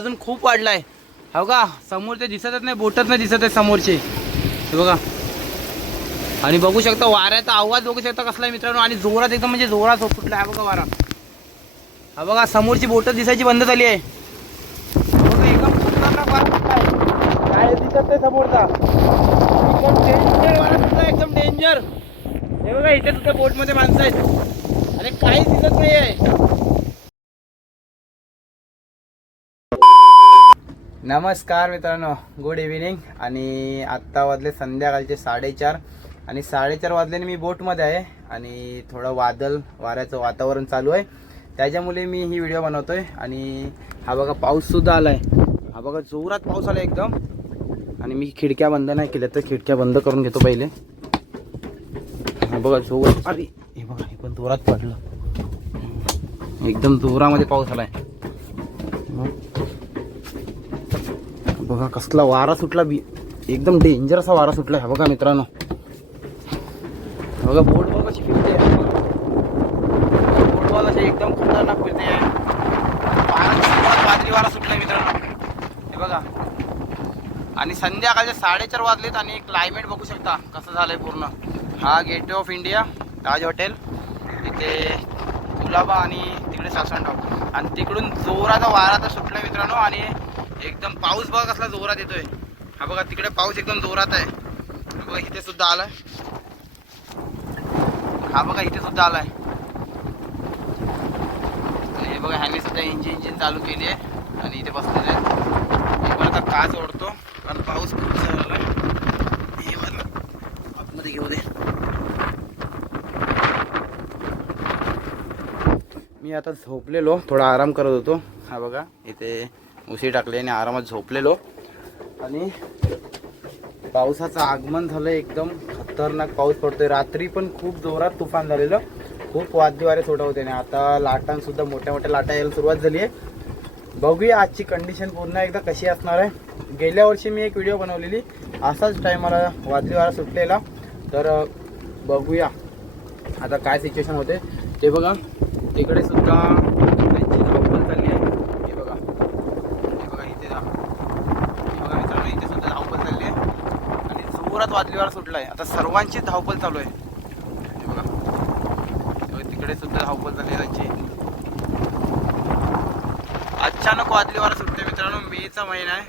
अजून खूप वाढलाय. हो का? समोर ते दिसतच नाही बोटच नाही दिसत आहे समोरचे. हे बघा. आणि बघू शकता वाऱ्याचा आवाज बघू शकता कसला आहे मित्रांनो. आणि जोरात एकदम म्हणजे जोरात हो- फुटला आहे बघा वारा. हा बघा समोरची बोटच दिसायची बंद झाली आहे. बघा, एकदम काय दिसत नाही समोरचा. एकदम डेंजर वारा एकदम डेंजर हे बघा इथे सुद्धा बोटमध्ये माणसं आहेत. अरे काहीच दिसत नाही आहे नमस्कार मित्रांनो गुड इव्हिनिंग आणि आत्ता वाजले संध्याकाळचे साडेचार. आणि साडेचार वाजल्याने मी बोटमध्ये आहे आणि थोडं वादल वाऱ्याचं वातावरण चालू आहे. त्याच्यामुळे मी ही व्हिडिओ बनवतो आहे आणि हा बघा पाऊससुद्धा आला आहे हा बघा जोरात पाऊस आला एकदम. आणि मी खिडक्या बंद नाही केल्या तर खिडक्या बंद करून घेतो पहिले. हा बघा जोरात अरे हे बघा हे पण जोरात पडलं. एकदम जोरामध्ये पाऊस आला आहे बघा कसला वारा सुटला बी. एकदम डेंजर असा वारा सुटला हा बघा मित्रांनो. बघा बोट बघ कशी फिरते. बोट बघ अशी एकदम खतरनाक फिरते. वारा वादळी वारा सुटला मित्रांनो. हे बघा. आणि संध्याकाळचे साडेचार वाजलेत आणि क्लायमेट बघू शकता कसं झालंय पूर्ण. हा gateway of India Taj hotel इथे कुलाबा आणि तिकडे सासणगाव आणि तिकडून जोराचा वारा तर सुटला मित्रांनो. आणि एकदम पाऊस बघा कसला जोरात येतोय. हा बघा तिकडे पाऊस एकदम जोरात आहे. हा बघा इथे सुद्धा आलाय. हा बघा इथे सुद्धा आलाय. हे बघा ह्याने सुद्धा इंजिन इंजिन चालू केली आहे. आणि इथे बसलेले आहे पण आता काच ओढतो कारण पाऊस खूप झाला हे मला आतमध्ये घेऊ दे. मी आता झोपलेलो थोडा आराम करत होतो. हा बघा इथे उशी टाकली आणि आरामात झोपलेलो. आणि पावसाचं आगमन झालं एकदम खतरनाक पाऊस पडतोय. रात्री पण खूप जोरात तुफान झालेलं. खूप वादळी वारे सोडत होते आणि आता लाटांसुद्धा मोठ्या मोठ्या लाटा यायला सुरुवात झाली आहे. बघूया आजची कंडिशन पूर्ण एकदा कशी असणार आहे. गेल्या वर्षी मी एक व्हिडिओ बनवलेली. असाच टायमाला वादळी सुटलेला. तर बघूया. आता काय सिच्युएशन होते. ते बघा. तिकडे सुद्धा त्यांची धावपळ चालली आहे हे बघा हे बघा इथे जा हे बघा मित्रांनो इथे सुद्धा धावपळ चालली आहे तो जोरात सुटला आहे आता सर्वांची धावपळ चालू आहे. बघा. तिकडे सुद्धा धावपळ झाली आहे त्यांची. अचानक वादळी वारा सुटते मित्रांनो. मेचा महिना आहे.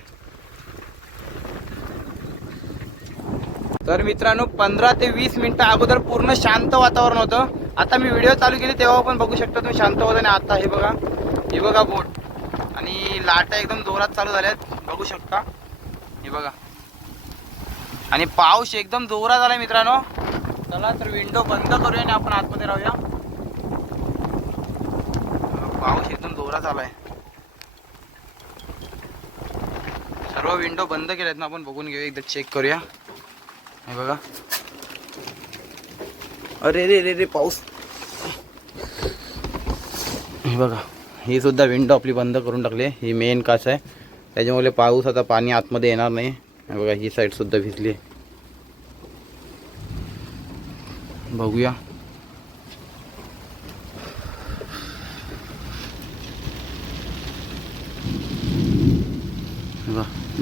तर मित्रांनो पंधरा ते वीस मिनिटं अगोदर पूर्ण शांत वातावरण होतं. आता मी व्हिडिओ चालू केली तेव्हा पण बघू शकता तुम्ही शांत होत आणि आता हे बघा. हे बघा बोट. आणि लाटा एकदम जोरात चालू झाल्यात. बघू शकता. हे बघा. आणि पाऊस एकदम जोरा झाला मित्रांनो. चला तर विंडो बंद करूया आणि आपण आतमध्ये राहूया. पाऊस एकदम जोरा झालाय सर्व विंडो बंद केल्यात ना आपण बघून घेऊया एकदा चेक करूया. हे बघा. अरे रे रे रे पाऊस. हे बघा ही सुद्धा विंडो आपली बंद करून टाकली ही मेन काच आहे. त्याच्यामुळे पाऊस आता पाणी आतमध्ये येणार नाही. बघा ही साईड सुद्धा भिजली. आहे. बघूया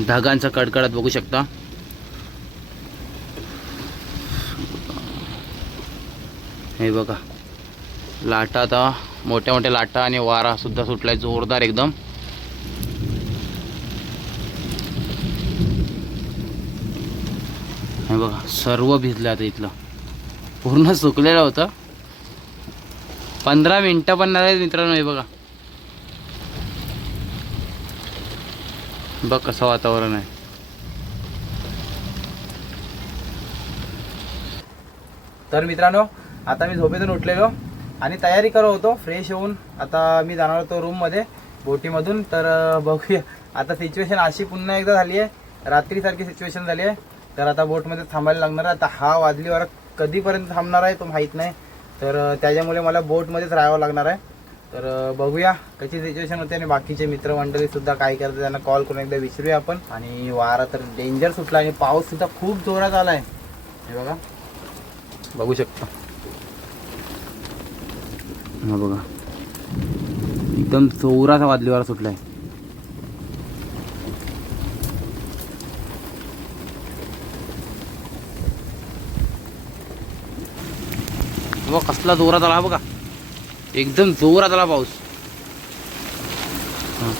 धागांचा कडकडात बघू शकता. हे बघा लाटा आता मोठ्या मोठ्या लाटा आणि वारा सुद्धा सुटलाय जोरदार एकदम. हे बघा सर्व भिजलं आता इथलं. पूर्ण सुकलेलं होतं. पंधरा मिनटं पण नाही मित्रांनो हे बघा. बघ कसं वातावरण आहे. तर मित्रांनो आता मी झोपेतून उठलेलो आणि तयारी करत होतो. फ्रेश होऊन आता मी जाणार होतो रूममध्ये बोटीमधून. तर बघूया. आता सिच्युएशन अशी पुन्हा एकदा झाली आहे. रात्रीसारखी सिच्युएशन झाली आहे. तर आता बोटमध्ये थांबायला लागणार आहे. आता हा वादली वारा कधीपर्यंत थांबणार आहे तो माहीत नाही. तर त्याच्यामुळे मला बोटमध्येच राहावं लागणार आहे. तर बघूया कशी सिच्युएशन होते आणि बाकीचे मित्रमंडळीसुद्धा काय करतात त्यांना कॉल करून एकदा विचारूया आपण. आणि वारा तर डेंजर सुटला आणि पाऊस सुद्धा खूप जोरात आला आहे हे बघा. बघू शकता. हा बघा. एकदम जोराचा वादली वारा आहे बघा कसला जोरात आला बघा. एकदम जोरात आला पाऊस हा.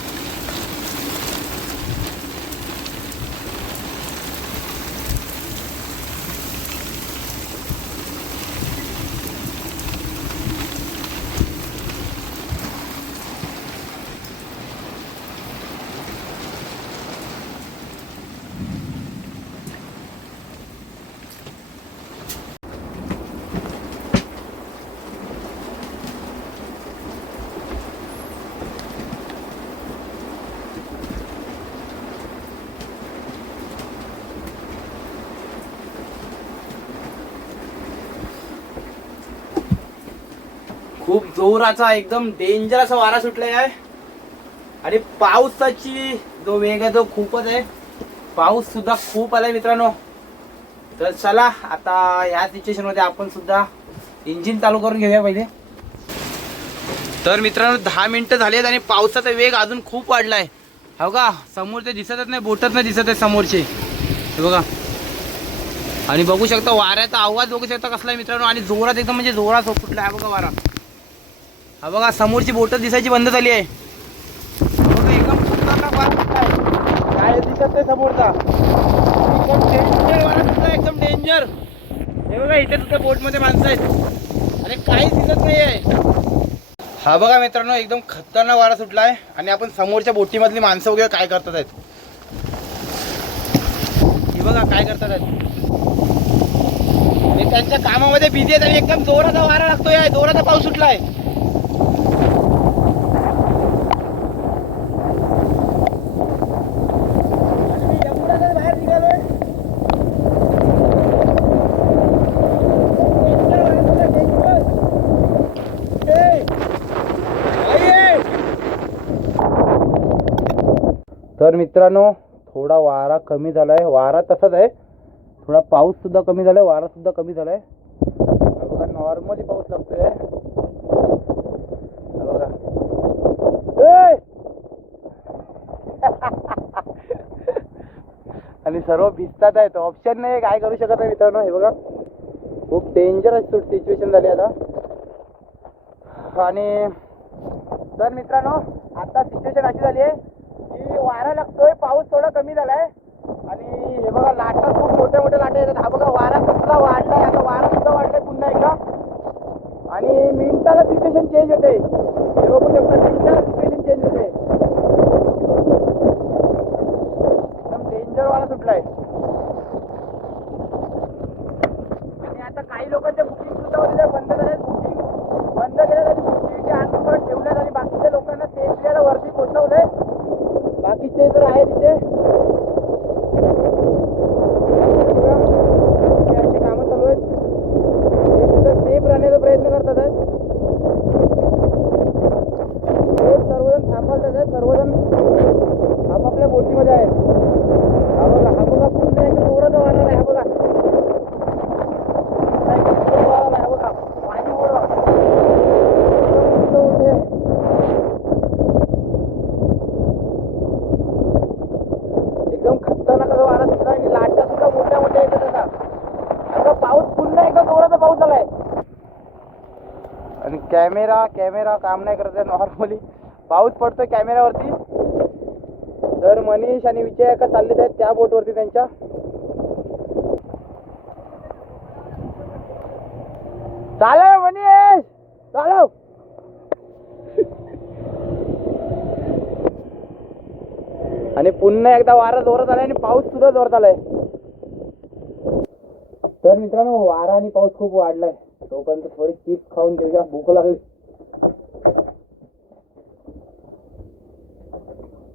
खूप जोराचा एकदम डेंजर असा वारा सुटलाय आहे आणि पावसाची जो वेग आहे तो खूपच आहे. पाऊस सुद्धा खूप आलाय मित्रांनो. तर चला आता या सिच्युएशनमध्ये आपण सुद्धा इंजिन चालू करून घेऊया पहिले. तर मित्रांनो दहा मिनिटं आहेत आणि पावसाचा वेग अजून खूप वाढलाय. हो का? समोर ते दिसतच नाही बोटच नाही दिसत आहे समोरचे. हे बघा. आणि बघू शकता वाऱ्याचा आवाज बघू शकता कसला आहे मित्रांनो. आणि जोरात एकदम म्हणजे जोरात फुटला आहे बघा वारा. हा बघा समोरची बोट दिसायची बंद झाली आहे. एकदम वारा काय दिसत नाही समोरचा? एकदम डेंजर वारा सुटला एकदम डेंजर हे बघा इथे तुझ्या बोटमध्ये माणसं आहेत. आणि काहीच दिसत नाहीये. हा बघा मित्रांनो एकदम खतरनाक वारा सुटलाय आणि आपण समोरच्या बोटीमधली माणसं वगैरे काय करतात आहेत? हे बघा काय करतात आहेत? त्यांच्या कामामध्ये बिझी आहेत आणि एकदम जोराचा वारा लागतोय जोराचा पाऊस सुटलाय. आहे मी यमुनानगर बाहेर निघालोय डेंजर वारा सुटलाय, डेंजर. ए, आई आहे. तर मित्रांनो थोडा वारा कमी झालाय. वारा तसाच आहे. थोडा पाऊस सुद्धा कमी झालाय. वारा सुद्धा कमी झालाय. आहे बघा नॉर्मली पाऊस लागतोय. हा बघा. आणि सर्व भिजतात आहेत. ऑप्शन नाही काय करू शकत नाही मित्रांनो. हे बघा. खूप डेंजरस सिच्युएशन झाली आता. आणि तर मित्रांनो आता सिच्युएशन अशी झाली आहे. वारा लागतोय पाऊस थोडा कमी झालाय. आणि हे बघा लाटा खूप मोठ्या मोठ्या लाटा येतात. हा बघा वारा कसला वाढलाय. आता वारा सुद्धा वाढलाय पुन्हा एकदा. आणि मिनिटाला सिच्युएशन चेंज होते हे बघू शकता मिनिटाला सिच्युएशन चेंज होते एकदम डेंजर वारा सुटलाय आणि आता काही लोकांच्या बुकिंग सुद्धा होते त्या बंद झाल्या बुकिंग बंद केल्या आणि बुकिंगची आत परत ठेवल्यात आणि बाकीच्या लोकांना सेफलीला वरती पोहोचवलंय बाकीचे तर आहे तिथे बघा, इथे अशी कामं चालू आहेत ते सुद्धा सेफ राहण्याचा प्रयत्न करतात आहेत बोट सर्वजण थांबवतात आहेत सर्वजण आपापल्या बोटीमध्ये आहेत हा बघा हा बघा पुन्हा एकदा जोराचा वारा आहे हा बघा पुन्हा एकदा जोराचा वारा आहे, हा बघा पाणी ओढा होते एकदम खतरनाक असा वारा सुद्धा आणि लाटा सुद्धा मोठ्या मोठ्या येतात आता आता पाऊस पुन्हा एकदा जोराचा पाऊस आलाय आणि कॅमेरा कॅमेरा काम नाही करत आहे नॉर्मली पाऊस पडतोय कॅमेऱ्यावरती तर मनीष आणि विजय एका चाललेत आहेत त्या बोटवरती त्यांच्या. चालव मनीष! चालव! आणि पुन्हा एकदा वारा जोरात आलाय आणि पाऊस सुद्धा जोरात आलाय. तर मित्रांनो वारा आणि पाऊस खूप वाढलाय. तोपर्यंत थोडी चिप्स खाऊन घेऊया भूक लागेल.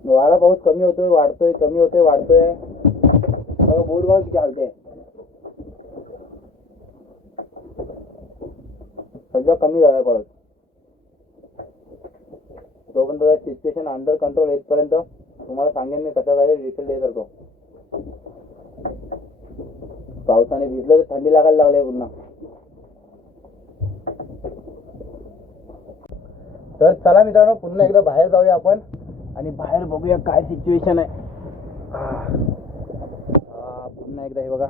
वारा पाऊस कमी होतोय वाढतोय कमी होतोय वाढतोय. बोट भाव किती हलते सध्या कमी झाला परत तोपर्यंत सिच्युएशन अंडर कंट्रोल येतपर्यंत तुम्हाला सांगेन मी कसं काय डिटेल हे करतो. पावसाने भिजलं तर थंडी लागायला लागली पुन्हा. तर चला मित्रांनो पुन्हा एकदा बाहेर जाऊया आपण आणि बाहेर बघूया काय सिच्युएशन आहे. पुन्हा एकदा हे बघा.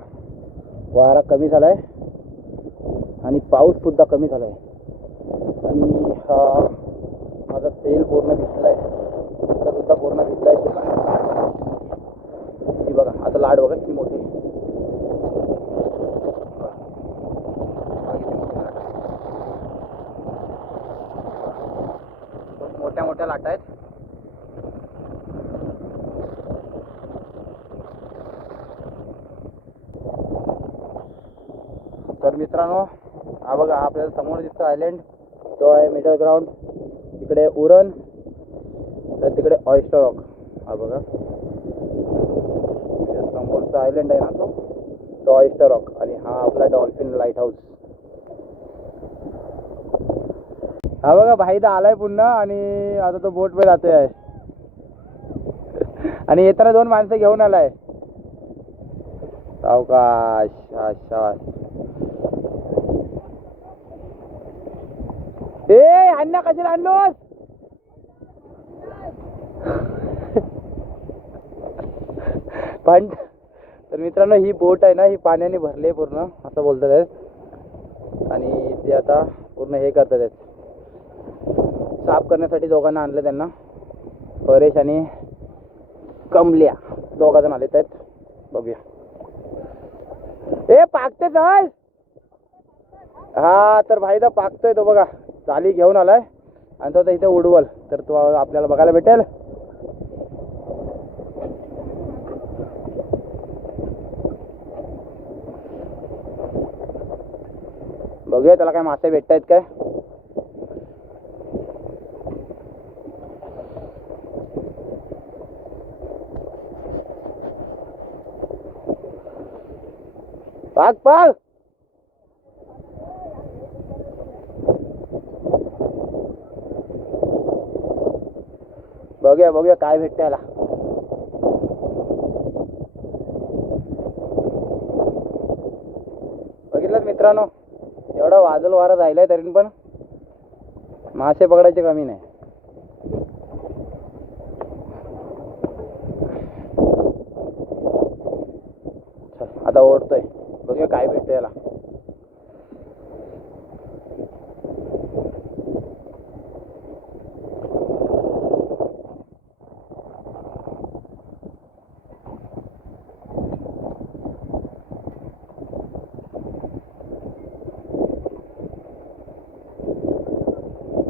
वारा कमी झालाय आणि पाऊस सुद्धा कमी झाला आहे आणि हा माझा तेल पूर्ण भिजलाय. सुद्धा पूर्ण भिजलाय. ही बघा आता लाड बघा किती मोठी आहे. बघा किती मोठी लाट आहे. खूप मोठ्या मोठ्या लाटा आहेत. तर मित्रांनो हा बघा आपल्याला समोर दिसतो आयलंड तो आहे मिडल ग्राउंड तिकडे उरण तर तिकडे ऑइस्टर रॉक हा बघा. समोरचा आयलंड आहे ना तो? तो ऑइस्टर रॉक आणि हा आपला डॉल्फिन लाइट हाऊस हा बघा तर आलाय पुन्हा आणि आता तो बोट पण जातोय. आहे आणि येताना दोन माणसं घेऊन आलाय. सावकाश अच्छा ए अण्णा कशाला आणलोस? पण तर मित्रांनो ही बोट आहे ना ही पाण्याने भरली आहे पूर्ण असं बोलतात आणि ते आता पूर्ण हे करतात साफ करण्यासाठी दोघांना आणलं त्यांना. परेश आणि कमल्या दोघा जण आलेत आहेत. बघूया. ए पाकते चल. हा तर भाई तर पाकतोय तो बघा. चाली घेऊन आलाय. आणि तो तर इथे उडवल. तर तो आपल्याला बघायला भेटेल. बघूया त्याला काय मासे भेटतायत काय. पाक बघूया बघूया काय भेटत याला. बघितलं मित्रांनो एवढा वादल वारा राहिलाय तरी पण मासे पकडायचे कमी नाही. आता ओढतोय. बघूया काय भेटतं याला.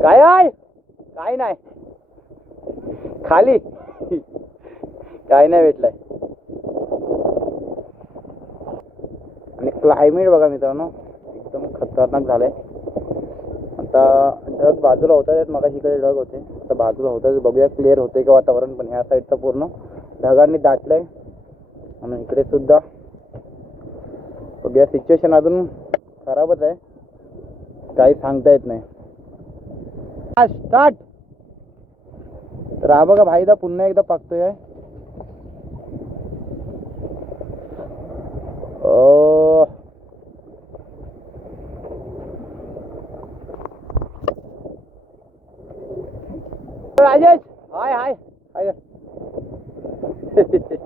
काय आहे? काय नाही. खाली. काय नाही भेटलंय आणि क्लायमेट बघा मित्रांनो एकदम खतरनाक झालंय. आता ढग बाजूला होत आहेत मग इकडे ढग होते. आता बाजूला होतं बघूया क्लिअर होते का वातावरण पण ह्या साईडचं पूर्ण. ढगांनी दाटलंय. आणि इकडे सुद्धा बघूया सिच्युएशन अजून खराबच आहे. काही सांगता येत नाही. स्टार्ट तर हा बघा भाईदा पुन्हा एकदा पाकतोय राजेश। हाय हाय। हाय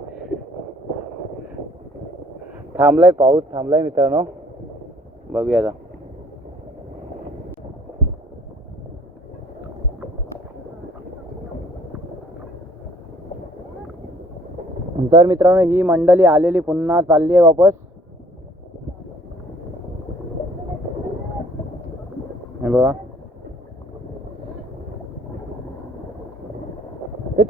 थांबलाय पाऊस थांबलाय मित्रांनो. बघूया आता. तर मित्रांनो ही मंडळी आलेली पुन्हा चालली आहे वापस. हे बघा. हे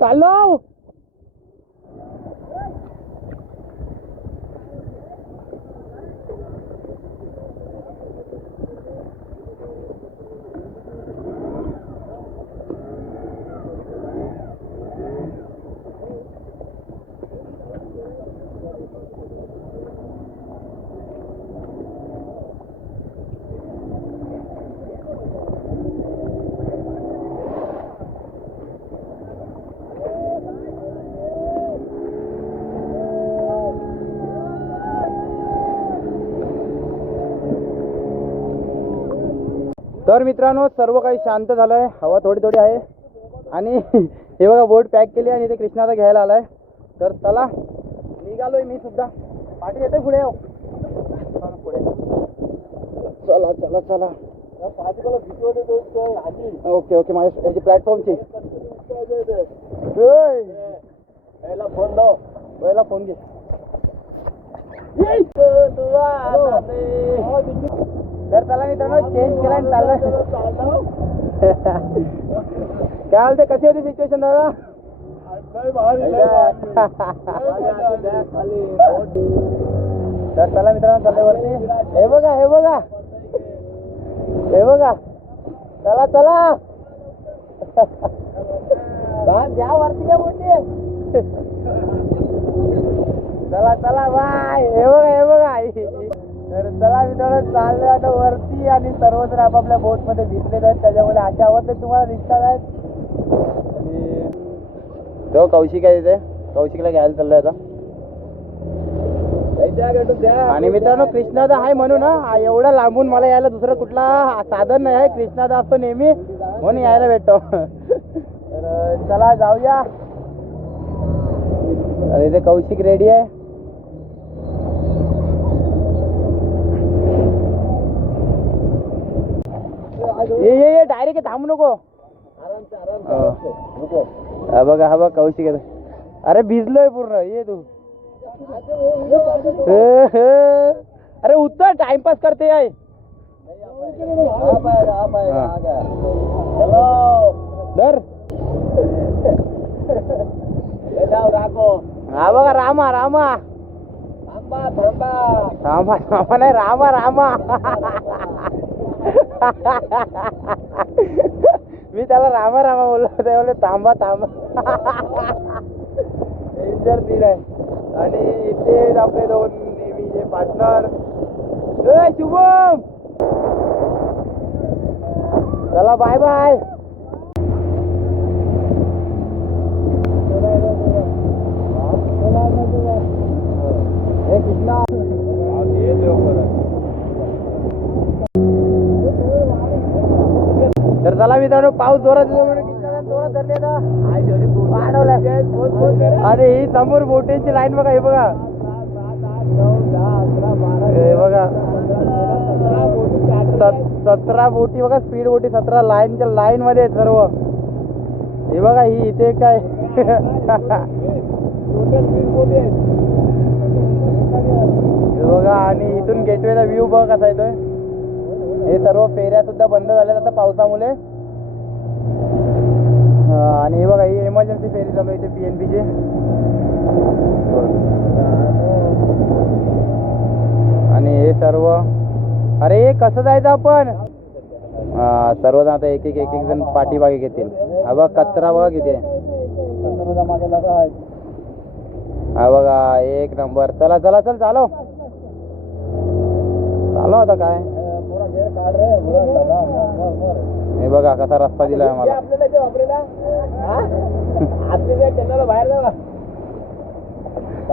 तर मित्रांनो सर्व काही शांत झालं आहे हवा थोडी थोडी आहे. आणि हे बघा बोट पॅक केली आणि इथे कृष्णाचा घ्यायला आलाय. तर चला निघालोय मी सुद्धा. पाठी येते पुढे हो. चला पुढे. चला चला चला. ओके ओके माझ्या याची प्लॅटफॉर्मची फोन दो पहिला फोन घे. तर त्याला मित्रांनो चेंज केला आणि चाललाय काय म्हणते कशी होती सिच्युएशन दादा? तर चला मित्रांनो चाललेवरती हे बघा हे बघा. हे बघा. चला चला. द्या वरती काय बोलते चला चला बाय. हे बघा हे बघा. तर चला मित्रांनो चाललोय आता वरती आणि सर्वजण आपापल्या बोटमध्ये भिजलेले आहेत. त्याच्यामुळे अशा अवस्थेत तुम्हाला दिसतात आहेत. आणि तो कौशिक आहे तिथे कौशिकला घ्यायला चाललोय आता. आणि मित्रांनो कृष्णादा आहे म्हणून हा एवढा लांबून मला यायला दुसरं कुठला साधन नाही आहे. कृष्णादा असतो नेहमी म्हणून यायला भेटतो. तर चला जाऊया. अरे इथे कौशिक रेडी आहे. ये ये ये डायरेक्ट थांबू नको. हो. हा बघा हा बघ कौशिक. अरे भिजलोय पूर्ण. ये तू. अरे उत्तर टाइमपास करते आहे धर. हा बघा रामा रामा. रामा रामा नाही रामा रामा. मी त्याला रामा रामा बोललो ते बोलले थांबा थांबा. डेंजर तीन आहे. आणि इथे आपले दोन नेहमीचे पार्टनर शुभम! चला बाय बाय हे कृष्णा. तर चला मित्रांनो पाऊस जोरात जोरात धरले अरे ही समोर बोटींची लाईन बघा हे बघा. हे बघा. सतरा बोटी बघा स्पीड बोटी सतरा लाईनच्या लाईन मध्ये सर्व. हे बघा ही इथे काय? हे बघा आणि इथून गेटवेचा व्ह्यू बघ कसा येतोय. हे सर्व फेऱ्या सुद्धा बंद झाल्यात आता पावसामुळे. आणि हे बघा ही इमर्जन्सी फेरी चालू इथे पी एन पीची आणि हे सर्व अरे कसं जायचं आपण? सर्वजण आता एक एक एक एक जण पाठीमागे घेतील. हा बघा कचरा बघा किती हा बघा एक नंबर. चला चला चल चालो. चालो आता काय? हे बघा कसा रस्ता दिलाय आम्हाला.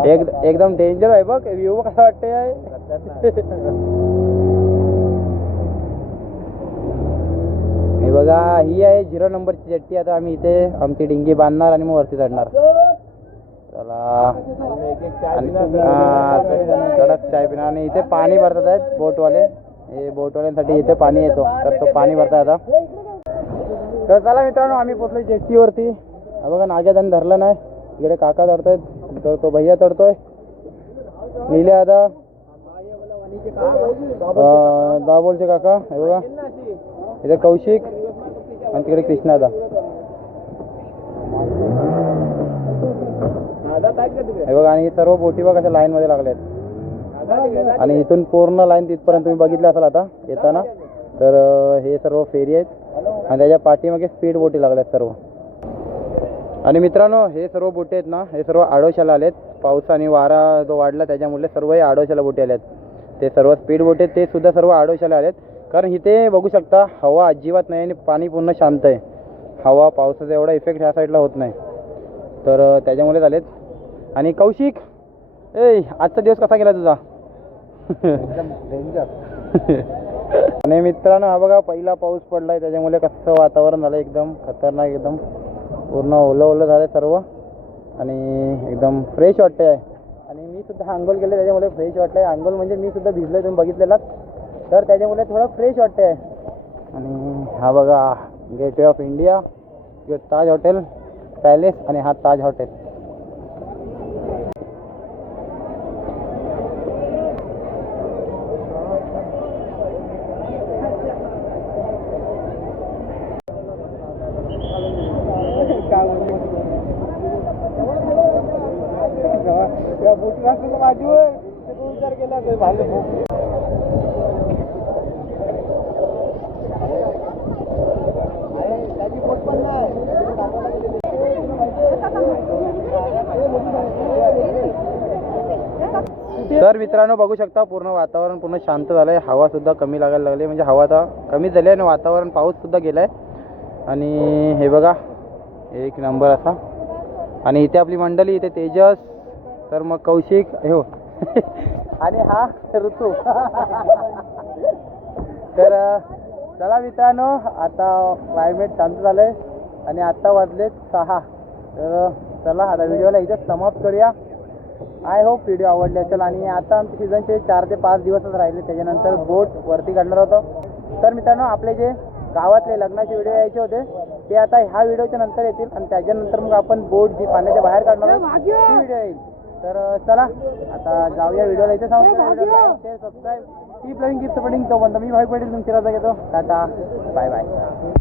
एक एकदम डेंजर आहे बघ. व्ह्यू कसा वाटतंय आहे. हे बघा ही आहे झिरो नंबरची जेट्टी आता आम्ही इथे आमची डिंगी बांधणार आणि मग वरती चढणार. चला. कडक चाय पिणार. आणि इथे पाणी भरतात आहेत बोटवाले. हे बोटवाल्यांसाठी इथे पाणी येतो. तर तो पाणी भरता आता. तर चला मित्रांनो आम्ही पोचलो जेट्टीवरती बघा बघा त्यांनी धरलं नाही. इकडे काका धरतोय. तर तो भैया चढतोय निले आता. दाबोलचे काका हे बघा. इथे कौशिक आणि तिकडे कृष्णा दादा हे बघा आणि सर्व बोटी बघा लाईन मध्ये लागल्या आहेत आणि इथून पूर्ण लाईन तिथपर्यंत तुम्ही बघितलं असाल आता येताना. तर हे सर्व फेरी आहेत. आणि त्याच्या पाठीमागे स्पीड बोटी लागल्यात सर्व. आणि मित्रांनो हे सर्व बोटी आहेत ना हे सर्व आडोशाला आलेत. पाऊस आणि वारा जो वाढला त्याच्यामुळे सर्व हे आडोशाला बोटी आहेत ते सर्व स्पीड बोट आहेत ते सुद्धा सर्व आडोशाला आलेत. कारण इथे बघू शकता हवा अजिबात नाही आणि पाणी पूर्ण शांत आहे. हवा पावसाचा एवढा इफेक्ट ह्या साईडला होत नाही. तर त्याच्यामुळेच आलेत. आणि कौशिक ए आजचा दिवस कसा गेला तुझा? आणि मित्रांनो हा बघा पहिला पाऊस पडलाय. त्याच्यामुळे कसं वातावरण झालं एकदम खतरनाक एकदम पूर्ण ओलं ओलं झालं सर्व. आणि एकदम फ्रेश वाटतंय. आणि मी सुद्धा आंघोळ केले त्याच्यामुळे फ्रेश वाटतंय. आंघोळ म्हणजे मी सुद्धा भिजलोय तुम्ही बघितलेलात तर त्याच्यामुळे थोडं फ्रेश वाटते आणि हा बघा gateway of India Taj hotel palace आणि हा ताज हॉटेल विचार केला तर मित्रांनो बघू शकता पूर्ण वातावरण पूर्ण शांत झालंय. हवा सुद्धा कमी लागायला लागली. म्हणजे हवा आता कमी झाली आहे आणि वातावरण पाऊस सुद्धा गेलाय. आणि हे बघा एक नंबर असा. आणि इथे आपली मंडळी इथे तेजस तर मग कौशिक हो. आणि हा ऋतू. तर चला मित्रांनो आता क्लायमेट शांत झालंय आणि आता वाजले सहा. तर चला आता व्हिडिओला इथे समाप्त करूया. आय होप व्हिडिओ आवडले असेल आणि आता आमचे सीझनचे चार ते पाच दिवसच राहिले त्याच्यानंतर बोट वरती काढणार होतो. तर मित्रांनो आपले जे गावातले लग्नाचे व्हिडिओ यायचे होते ते आता ह्या व्हिडिओच्या नंतर येतील आणि त्याच्यानंतर मग आपण बोट जी पाण्याच्या बाहेर काढणार आहोत ती व्हिडिओ येईल. तर चला आता जाऊया व्हिडिओला. इथे subscribe keep loving keep supporting तो बंद मी भाई पटेल तुमची रजा घेतो टाटा. Bye bye